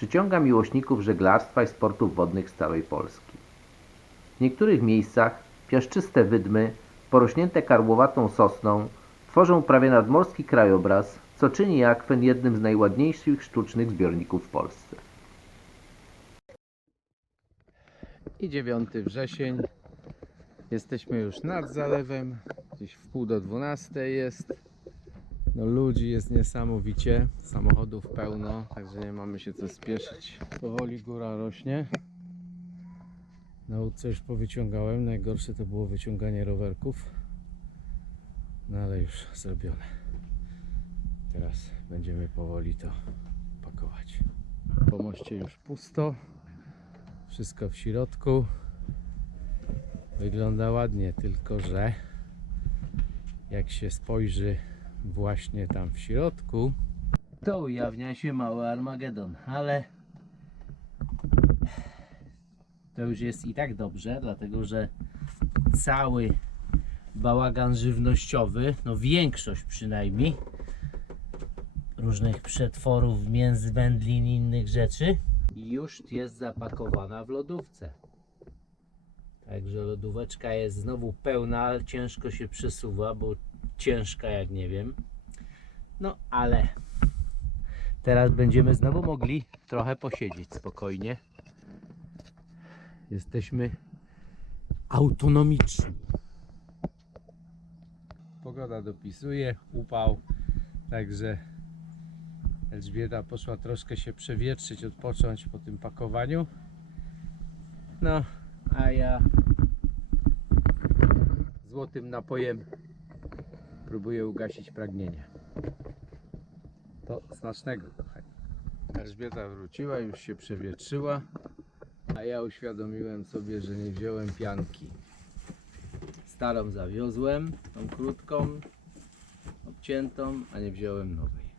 przyciąga miłośników żeglarstwa i sportów wodnych z całej Polski. W niektórych miejscach piaszczyste wydmy, porośnięte karłowatą sosną, tworzą prawie nadmorski krajobraz, co czyni akwen jednym z najładniejszych sztucznych zbiorników w Polsce. I 9 wrzesień. Jesteśmy już nad zalewem. Gdzieś w pół do 12 jest. No ludzi jest niesamowicie. Samochodów pełno, także nie mamy się co spieszyć. Powoli góra rośnie. Na łódce już powyciągałem. Najgorsze to było wyciąganie rowerków. No ale już zrobione. Teraz będziemy powoli to pakować. Po moście już pusto. Wszystko w środku. Wygląda ładnie, tylko że jak się spojrzy właśnie tam w środku, to ujawnia się mały Armagedon, ale to już jest i tak dobrze, dlatego że cały bałagan żywnościowy, no większość przynajmniej, różnych przetworów, mięs, wędlin i innych rzeczy, już jest zapakowana w lodówce. Także lodóweczka jest znowu pełna, ale ciężko się przesuwa, bo ciężka jak nie wiem. No ale teraz będziemy znowu mogli trochę posiedzieć spokojnie. Jesteśmy autonomiczni. Pogoda dopisuje, upał, także Elżbieta poszła troszkę się przewietrzyć, odpocząć po tym pakowaniu. No, a ja złotym napojem próbuję ugasić pragnienie. To smacznego, kochani. Elżbieta wróciła, już się przewietrzyła, a ja uświadomiłem sobie, że nie wziąłem pianki. Starą zawiozłem, tą krótką, obciętą, a nie wziąłem nowej.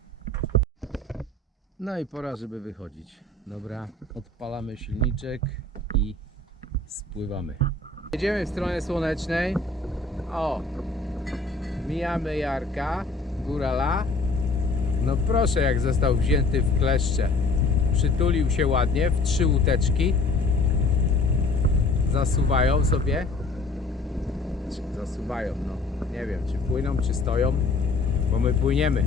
No i pora, żeby wychodzić. Dobra, odpalamy silniczek i spływamy. Jedziemy w stronę słonecznej. O, mijamy Jarka, górala. No proszę, jak został wzięty w kleszcze. Przytulił się ładnie w trzy łuteczki. Zasuwają sobie. Zasuwają, no. Nie wiem, czy płyną, czy stoją, bo my płyniemy.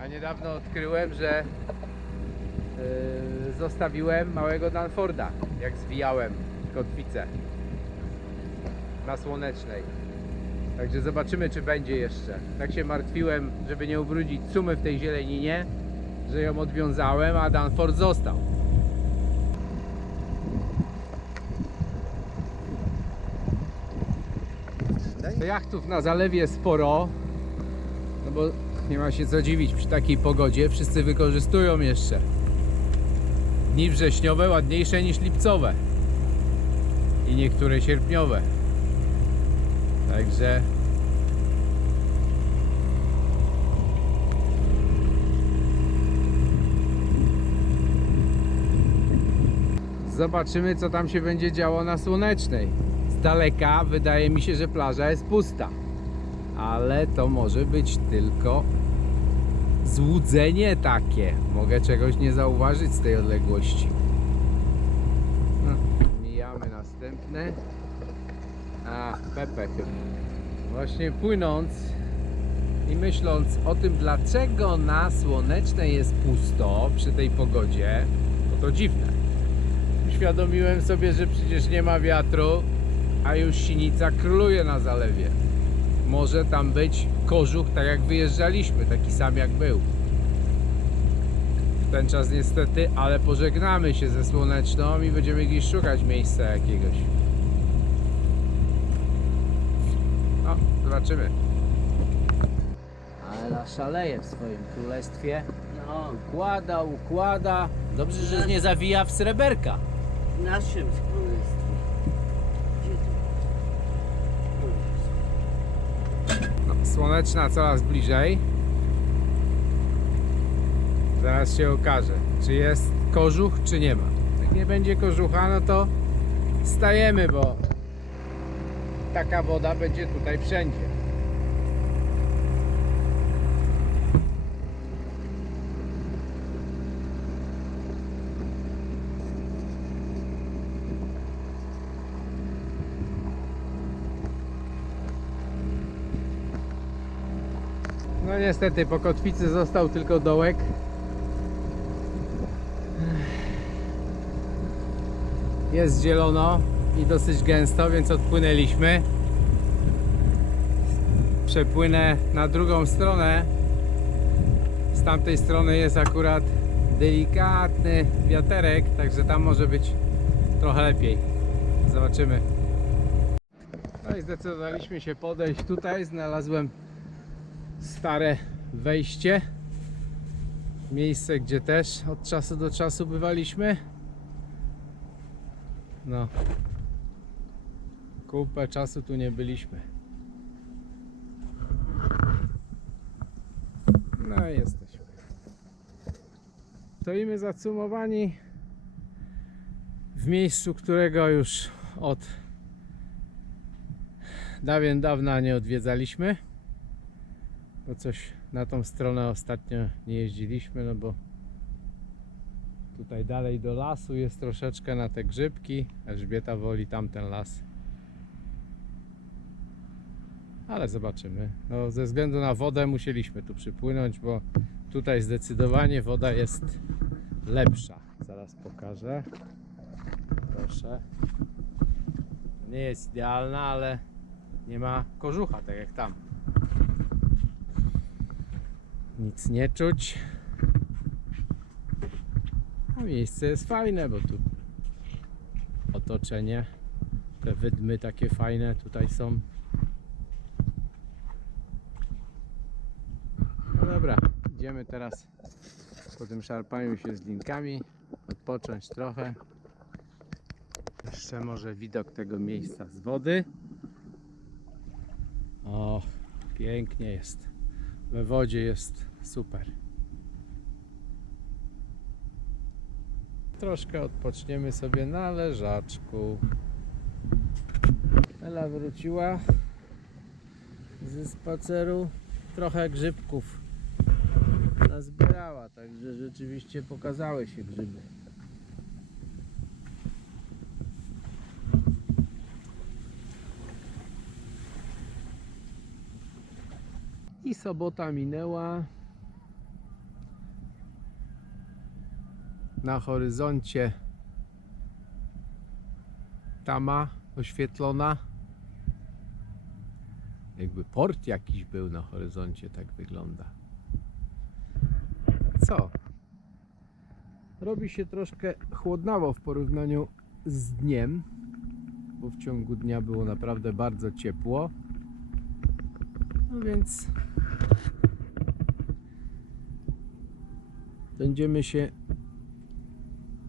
A niedawno odkryłem, że yy, zostawiłem małego Danforda, jak zwijałem kotwicę na słonecznej. Także zobaczymy, czy będzie jeszcze. Tak się martwiłem, żeby nie ubrudzić sumy w tej zieleninie, że ją odwiązałem, a Danford został. Jachtów na zalewie sporo, no bo nie ma się co dziwić przy takiej pogodzie. Wszyscy wykorzystują jeszcze. Dni wrześniowe ładniejsze niż lipcowe. I niektóre sierpniowe. Także Zobaczymy co tam się będzie działo na słonecznej. Z daleka wydaje mi się, że plaża jest pusta. Ale to może być tylko złudzenie takie. Mogę czegoś nie zauważyć z tej odległości. No, mijamy następne. Pepe chyba. Właśnie płynąc i myśląc o tym, dlaczego na słonecznej jest pusto przy tej pogodzie, to to dziwne. Uświadomiłem sobie, że przecież nie ma wiatru, a już sinica króluje na zalewie. Może tam być kożuch, tak jak wyjeżdżaliśmy, taki sam jak był. W ten czas niestety, ale pożegnamy się ze słoneczną i będziemy gdzieś szukać miejsca jakiegoś. No, zobaczymy. Ale szaleje w swoim królestwie. No No, Układa, układa. Dobrze, że nie zawija w sreberka. w naszym królestwie. Gdzie to? O Jezu. Słoneczna coraz bliżej. Zaraz się okaże, czy jest kożuch, czy nie ma. Jak nie będzie kożucha, no to stajemy, bo taka woda będzie tutaj wszędzie. No niestety po kotwicy został tylko dołek. Jest zielono i dosyć gęsto, więc odpłynęliśmy. Przepłynę na drugą stronę. Z tamtej strony jest akurat delikatny wiaterek, także tam może być trochę lepiej. Zobaczymy. No i zdecydowaliśmy się podejść tutaj. Znalazłem stare wejście. Miejsce, gdzie też od czasu do czasu bywaliśmy. No. Kupę czasu tu nie byliśmy. No i jesteśmy. Stoimy zacumowani w miejscu, którego już od dawien dawna nie odwiedzaliśmy bo coś na tą stronę ostatnio nie jeździliśmy, no bo tutaj dalej do lasu jest troszeczkę na te grzybki. Elżbieta woli tamten las. Ale zobaczymy. No, ze względu na wodę musieliśmy tu przypłynąć, bo tutaj zdecydowanie woda jest lepsza. Zaraz pokażę. Proszę. Nie jest idealna, ale nie ma kożucha, tak jak tam. Nic nie czuć. A miejsce jest fajne, bo tu otoczenie, te wydmy takie fajne tutaj są. No dobra, idziemy teraz po tym szarpaniu się z linkami, odpocząć trochę. Jeszcze może widok tego miejsca z wody. O, pięknie jest. We wodzie jest super. Troszkę odpoczniemy sobie na leżaczku. Ela wróciła ze spaceru. Trochę grzybków także rzeczywiście pokazały się grzyby. I sobota minęła. Na horyzoncie tama oświetlona. Jakby port jakiś był na horyzoncie, tak wygląda. Co? Robi się troszkę chłodnawo w porównaniu z dniem, bo w ciągu dnia było naprawdę bardzo ciepło. No więc będziemy się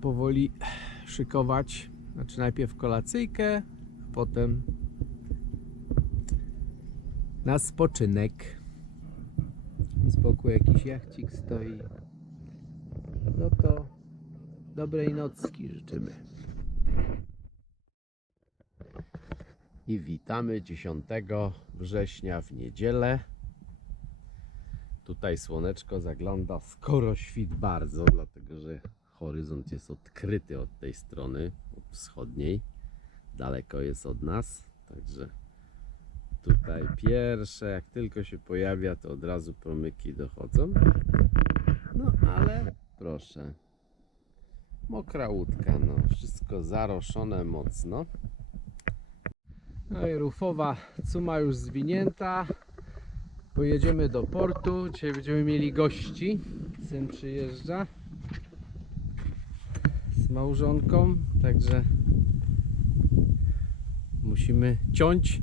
powoli szykować. Znaczy najpierw kolacyjkę, a potem na spoczynek. Z boku jakiś jachcik stoi. No to dobrej nocki życzymy. I witamy 10 września w niedzielę. Tutaj słoneczko zagląda skoro świt bardzo, dlatego że horyzont jest odkryty od tej strony, od wschodniej. Daleko jest od nas, także tutaj pierwsze, jak tylko się pojawia, to od razu promyki dochodzą. No ale proszę, mokra łódka, no wszystko zaroszone mocno. No i rufowa cuma już zwinięta. Pojedziemy do portu. Dzisiaj będziemy mieli gości. Syn przyjeżdża z małżonką, także musimy ciąć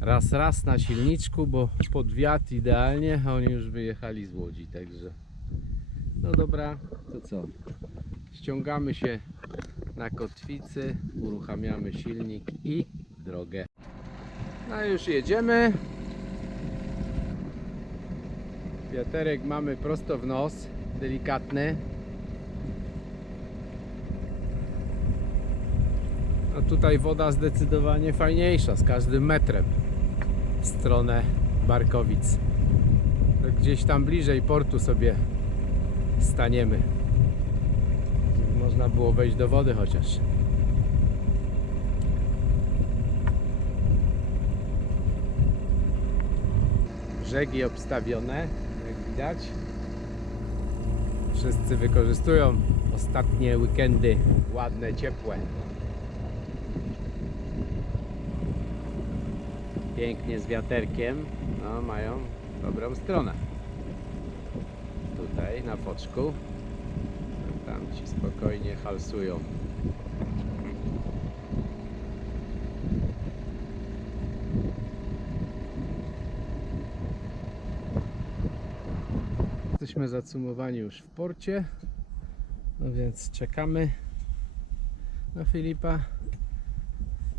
raz raz na silniczku, bo pod wiatr idealnie, a oni już wyjechali z Łodzi, także No dobra, to co? Ściągamy się na kotwicy, uruchamiamy silnik i drogę. No już jedziemy. Wiaterek mamy prosto w nos, delikatny. A tutaj woda zdecydowanie fajniejsza, z każdym metrem w stronę Barkowic. To gdzieś tam bliżej portu sobie staniemy. Można było wejść do wody chociaż. Brzegi obstawione, jak widać. Wszyscy wykorzystują ostatnie weekendy ładne, ciepłe. Pięknie z wiaterkiem. No, mają dobrą stronę. Na foczku. Tam ci spokojnie halsują. Jesteśmy zacumowani już w porcie. No więc czekamy na Filipa.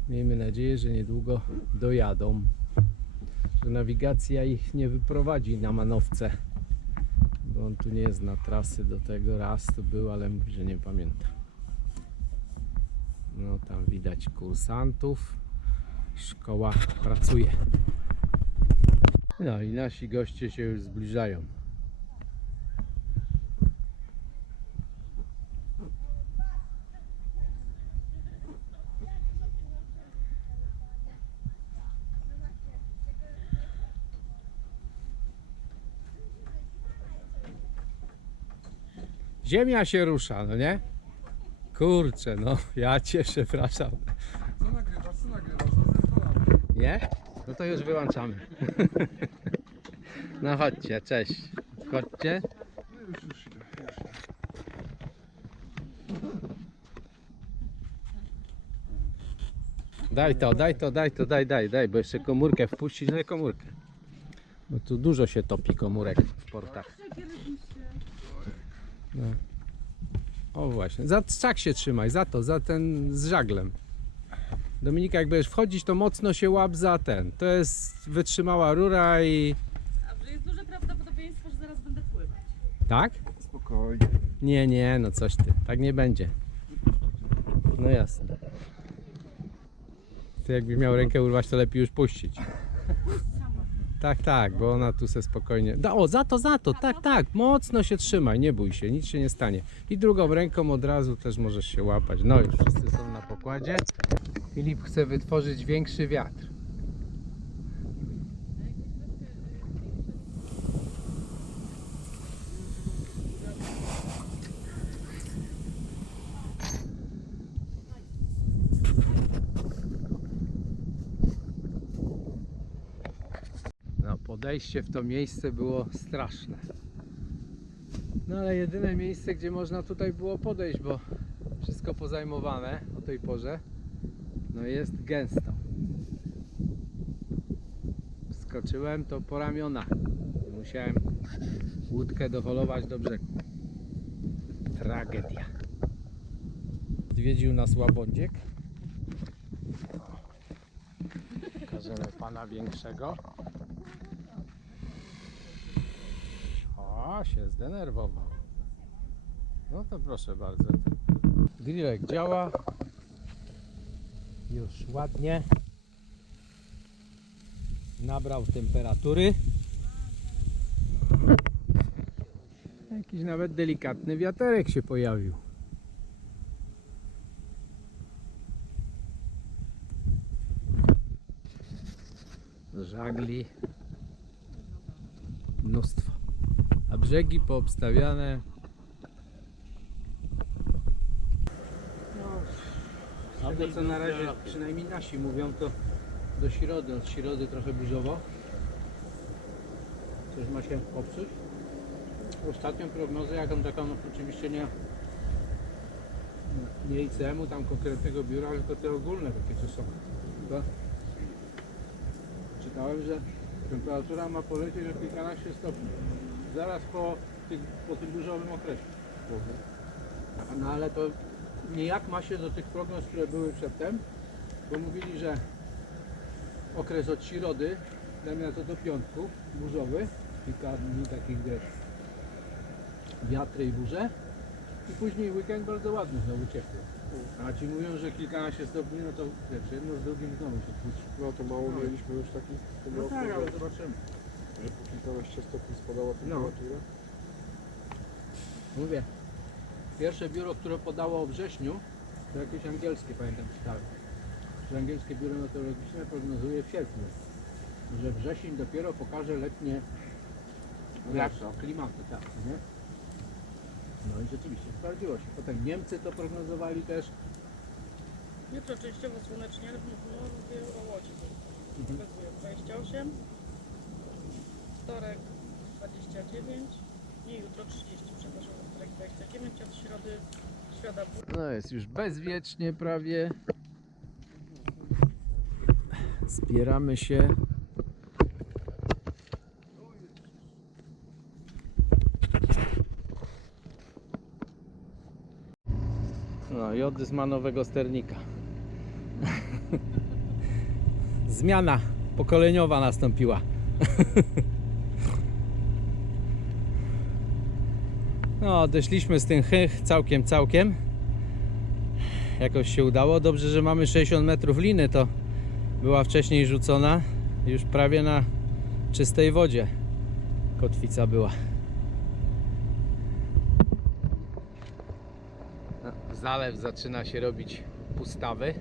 Miejmy nadzieję, że niedługo dojadą. Że nawigacja ich nie wyprowadzi na manowce. On tu nie zna trasy do tego. Raz tu był, ale mówi, że nie pamięta. No tam widać kursantów. Szkoła pracuje. No i nasi goście się już zbliżają. Ziemia się rusza, no nie? Kurczę, no ja cię przepraszam. Co nagrywasz, co nagrywasz? No Nie? No to już wyłączamy. No chodźcie, cześć. Chodźcie. No. Daj to, daj to, daj to, daj, daj, daj, bo jeszcze komórkę wpuścić, no i komórkę. Bo tu dużo się topi komórek w portach. No. O właśnie, za czak się trzymaj, za to, za ten z żaglem. Dominika, jak będziesz wchodzić, to mocno się łap za ten. To jest wytrzymała rura i... A jest duże prawdopodobieństwo, że zaraz będę pływać. Tak? Spokojnie. Nie, nie, no coś ty. Tak nie będzie. No jasne. Ty jakbyś miał rękę urwać, to lepiej już puścić. Tak, tak, bo ona tu se spokojnie. Da, o, za to, za to, tak, tak. Mocno się trzymaj, nie bój się, nic się nie stanie. I drugą ręką od razu też możesz się łapać. No już wszyscy są na pokładzie. Filip chce wytworzyć większy wiatr. Podejście w to miejsce było straszne. No ale jedyne miejsce, gdzie można tutaj było podejść, bo wszystko pozajmowane o tej porze, no jest gęsto. Skoczyłem to po ramiona. Musiałem łódkę doholować do brzegu. Tragedia. Odwiedził nas łabądziek. Pokażemy pana większego. O, się zdenerwował. No to proszę bardzo. Grillek działa. Już ładnie. Nabrał temperatury. Jakiś nawet delikatny wiaterek się pojawił. Żagli mnóstwo a brzegi poobstawiane. No, to co na razie przynajmniej nasi mówią to do środy, od środy trochę burzowo. Coś ma się popsuć. Ostatnią prognozę jaką taką no, oczywiście nie nie ICM-u, tam konkretnego biura, tylko te ogólne takie co są. To czytałem, że temperatura ma polecieć o kilkanaście stopni zaraz po tych, po tym burzowym okresie. No ale to nijak ma się do tych prognoz, które były przedtem, bo mówili, że okres od środy, to do piątku, burzowy, kilka dni takich wiesz, wiatry i burze i później weekend bardzo ładny, znowu ciepło. A ci mówią, że kilkanaście stopni, no to wiesz, jedno z drugim znowu się tłuczy. No to mało mieliśmy już takich No tak, ale zobaczymy. Że po kilkanaście stopni spadała temperatura. Mówię, pierwsze biuro, które podało o wrześniu, to jakieś angielskie, pamiętam, czytałem. Że angielskie biuro meteorologiczne prognozuje w sierpniu, że wrzesień dopiero pokaże letnie Lepsze. klimaty, tak, nie? No i rzeczywiście sprawdziło się. Potem Niemcy to prognozowali też. Jutro częściowo słonecznie, ale no, mówię o Łodzi. Mhm. Pokazuję 28. Wtorek 29. Nie, jutro 30, przepraszam, wtorek 29, a w środę, środa No jest już bezwiecznie prawie. Zbieramy się. No i Odys ma nowego sternika. Zmiana pokoleniowa nastąpiła. No, odeszliśmy z tym hych całkiem, całkiem. Jakoś się udało. Dobrze, że mamy 60 metrów liny, to była wcześniej rzucona. Już prawie na czystej wodzie kotwica była. Zalew zaczyna się robić pustawy.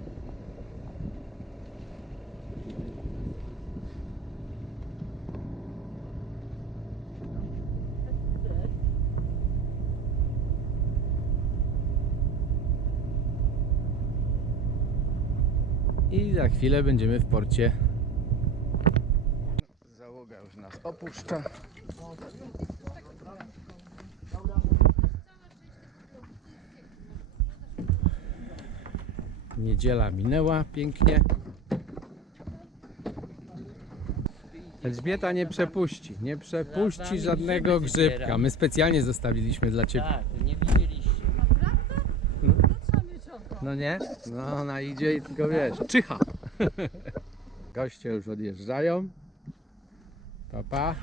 I za chwilę będziemy w porcie. Załoga już nas opuszcza. Niedziela minęła pięknie. Elżbieta nie przepuści, nie przepuści żadnego grzybka. My specjalnie zostawiliśmy dla Ciebie. Tak, nie widzieliście. No nie? No ona idzie i tylko wiesz, czyha. Goście już odjeżdżają. Papa. Pa.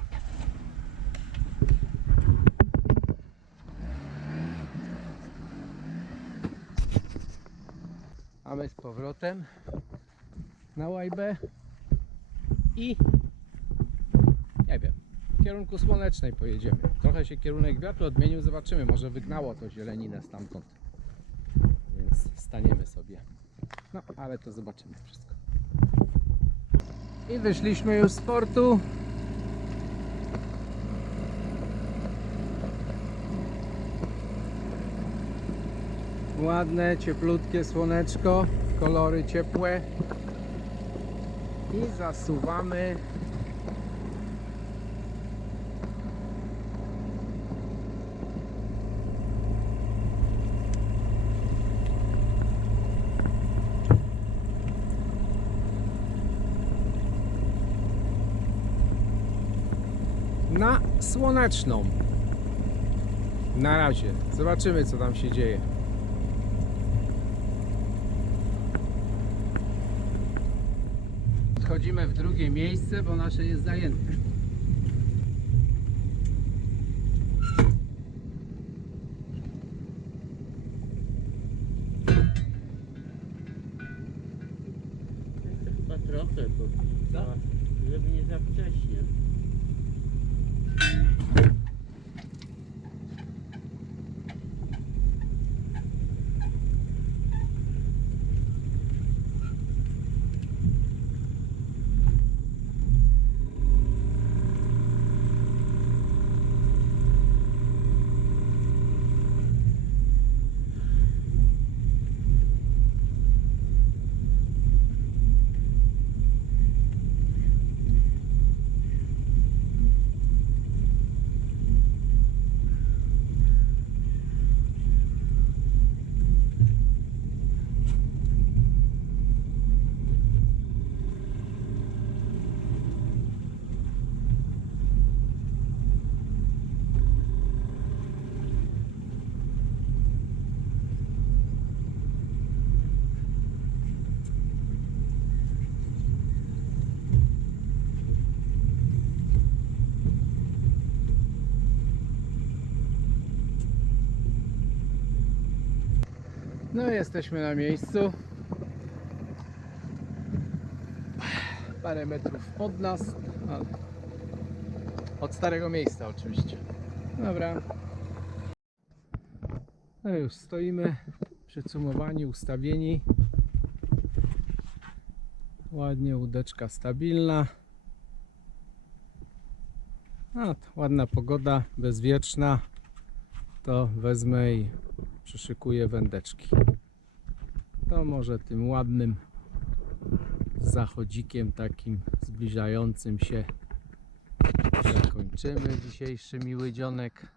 A my z powrotem na łajbę i nie wiem, w kierunku słonecznej pojedziemy. Trochę się kierunek wiatru odmienił, zobaczymy, może wygnało to zieleninę stamtąd więc staniemy sobie. No, ale to zobaczymy wszystko. I wyszliśmy już z portu. Ładne, cieplutkie słoneczko, kolory ciepłe. I zasuwamy na słoneczną. Na razie. Zobaczymy, co tam się dzieje. Odchodzimy w drugie miejsce, bo nasze jest zajęte. Chyba trochę, bo żeby nie za wcześnie. No jesteśmy na miejscu. Parę metrów od nas, od starego miejsca oczywiście. Dobra. No już stoimy przycumowani, ustawieni. Ładnie łódeczka stabilna. A, ładna pogoda, bezwieczna. To wezmę i przyszykuję wędeczki. To może tym ładnym zachodzikiem takim zbliżającym się zakończymy dzisiejszy miły dzionek.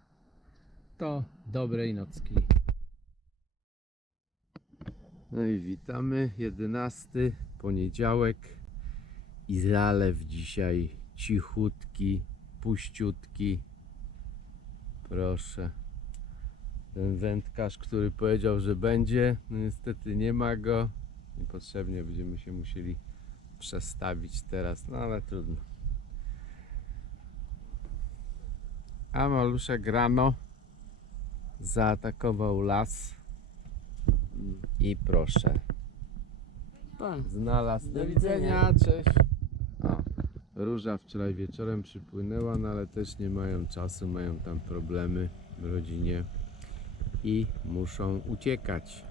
To dobrej nocki. No i witamy. 11 poniedziałek i zalew dzisiaj cichutki, puściutki. Proszę. Ten wędkarz, który powiedział, że będzie, no niestety nie ma go. Niepotrzebnie będziemy się musieli przestawić teraz, no ale trudno. A maluszek rano zaatakował las i proszę, Pan. znalazł. Do widzenia. cześć. O, Róża wczoraj wieczorem przypłynęła, no ale też nie mają czasu, mają tam problemy w rodzinie i muszą uciekać.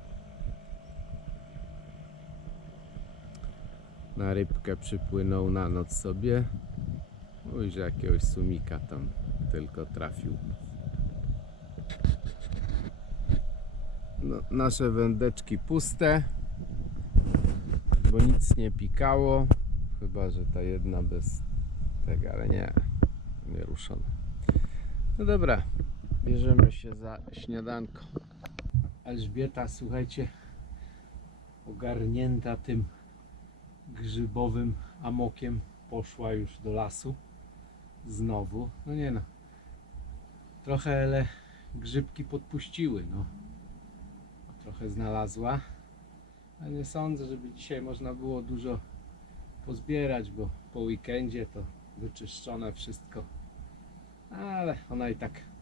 Na rybkę przypłynął na noc sobie. Że jakiegoś sumika tam tylko trafił. No, nasze wędeczki puste, bo nic nie pikało. Chyba, że ta jedna bez tego, ale nie, nie ruszona. No dobra, bierzemy się za śniadanko. Elżbieta, słuchajcie, ogarnięta tym grzybowym amokiem poszła już do lasu znowu. No nie no, trochę ale grzybki podpuściły, no. Trochę znalazła, ale nie sądzę, żeby dzisiaj można było dużo pozbierać, bo po weekendzie to wyczyszczone wszystko. Ale ona i tak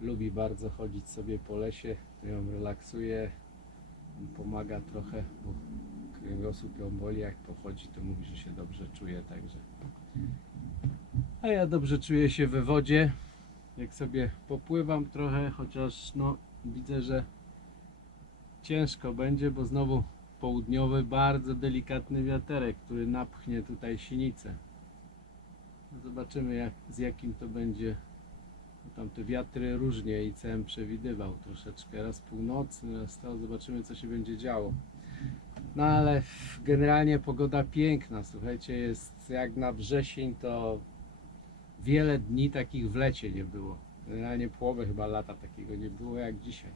lubi bardzo chodzić sobie po lesie, to ją relaksuje, pomaga trochę, bo kręgosłup ją boli, jak pochodzi, to mówi, że się dobrze czuje, także. A ja dobrze czuję się we wodzie, jak sobie popływam trochę, chociaż no widzę, że ciężko będzie, bo znowu południowy, bardzo delikatny wiaterek, który napchnie tutaj sinicę. No Zobaczymy jak, z jakim to będzie. Tam te wiatry różnie ICM przewidywał troszeczkę. Raz północny, raz to. Zobaczymy co się będzie działo. No ale generalnie pogoda piękna. Słuchajcie, jest jak na wrzesień to wiele dni takich w lecie nie było. Generalnie połowę chyba lata takiego nie było jak dzisiaj.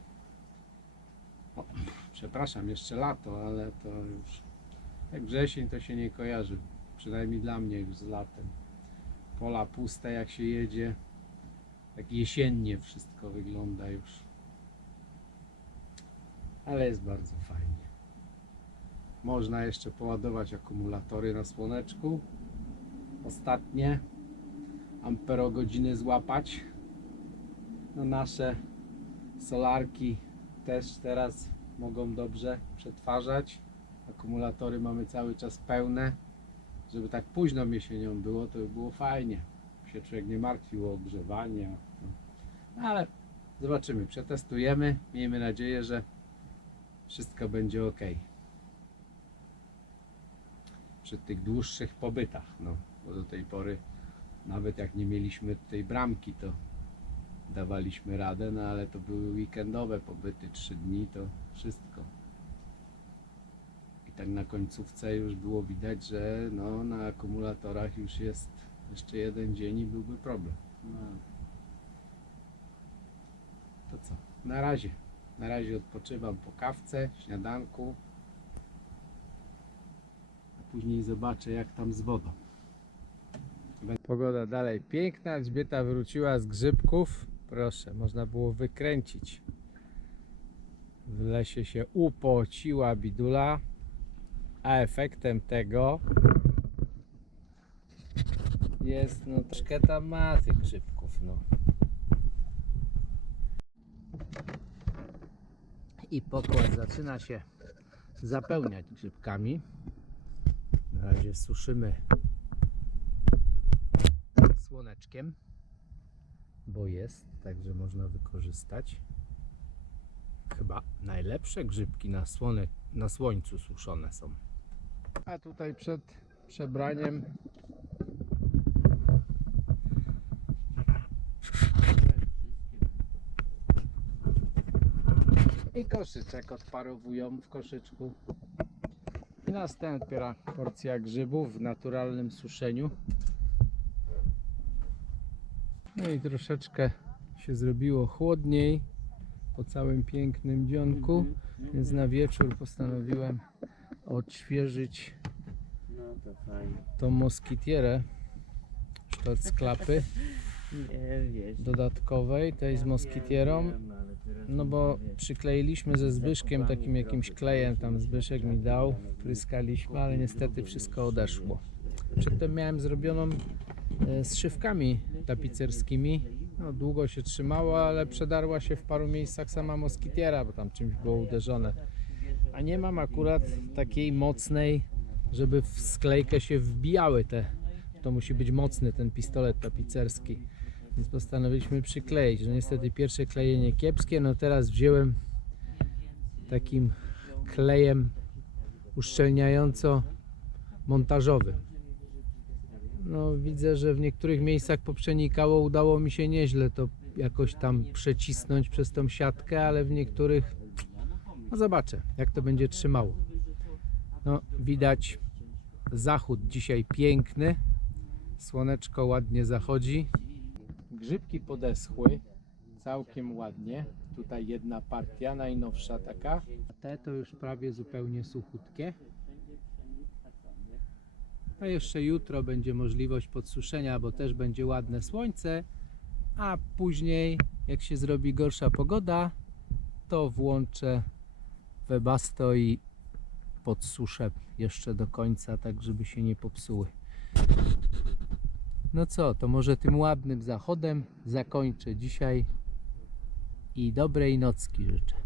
O, przepraszam, jeszcze lato, ale to już jak wrzesień to się nie kojarzy. Przynajmniej dla mnie już z latem. Pola puste jak się jedzie. Tak jesiennie wszystko wygląda już. Ale jest bardzo fajnie. Można jeszcze poładować akumulatory na słoneczku. Ostatnie amperogodziny złapać. No nasze solarki też teraz mogą dobrze przetwarzać. Akumulatory mamy cały czas pełne. Żeby tak późno jesienią było, to by było fajnie. Się człowiek nie martwił o ogrzewanie. Ale zobaczymy, przetestujemy. Miejmy nadzieję, że wszystko będzie ok. Przy tych dłuższych pobytach, no, bo do tej pory nawet jak nie mieliśmy tej bramki, to dawaliśmy radę, no ale to były weekendowe pobyty, 3 dni to wszystko. I tak na końcówce już było widać, że no, na akumulatorach już jest jeszcze jeden dzień i byłby problem. No. To co? Na razie. Na razie odpoczywam po kawce, śniadanku. A później zobaczę jak tam z wodą. Pogoda dalej piękna. Elżbieta wróciła z grzybków. Proszę, można było wykręcić. W lesie się upociła bidula, a efektem tego jest, no troszkę tam ma grzybków, no. I pokład zaczyna się zapełniać grzybkami. Na razie suszymy słoneczkiem, bo jest, także można wykorzystać. Chyba najlepsze grzybki na, słone, na słońcu suszone są. A tutaj przed przebraniem i koszyczek odparowują w koszyczku. I następna porcja grzybów w naturalnym suszeniu. No i troszeczkę się zrobiło chłodniej po całym pięknym dzionku, więc na wieczór postanowiłem odświeżyć No tą moskitierę sztot z klapy dodatkowej, tej z moskitierą. No bo przykleiliśmy ze Zbyszkiem takim jakimś klejem, tam Zbyszek mi dał, pryskaliśmy, ale niestety wszystko odeszło. Przedtem miałem zrobioną e, z szywkami tapicerskimi. No, długo się trzymała, ale przedarła się w paru miejscach sama moskitiera, bo tam czymś było uderzone. A nie mam akurat takiej mocnej, żeby w sklejkę się wbijały te. To musi być mocny ten pistolet tapicerski. Więc postanowiliśmy przykleić. No niestety pierwsze klejenie kiepskie, no teraz wziąłem takim klejem uszczelniająco montażowym. No widzę, że w niektórych miejscach poprzenikało, udało mi się nieźle to jakoś tam przecisnąć przez tą siatkę, ale w niektórych no zobaczę, jak to będzie trzymało. No widać zachód dzisiaj piękny. Słoneczko ładnie zachodzi. Grzybki podeschły całkiem ładnie. Tutaj jedna partia, najnowsza taka. A te to już prawie zupełnie suchutkie. A jeszcze jutro będzie możliwość podsuszenia, bo też będzie ładne słońce. A później, jak się zrobi gorsza pogoda, to włączę webasto i podsuszę jeszcze do końca, tak żeby się nie popsuły. No co, to może tym ładnym zachodem zakończę dzisiaj i dobrej nocki życzę.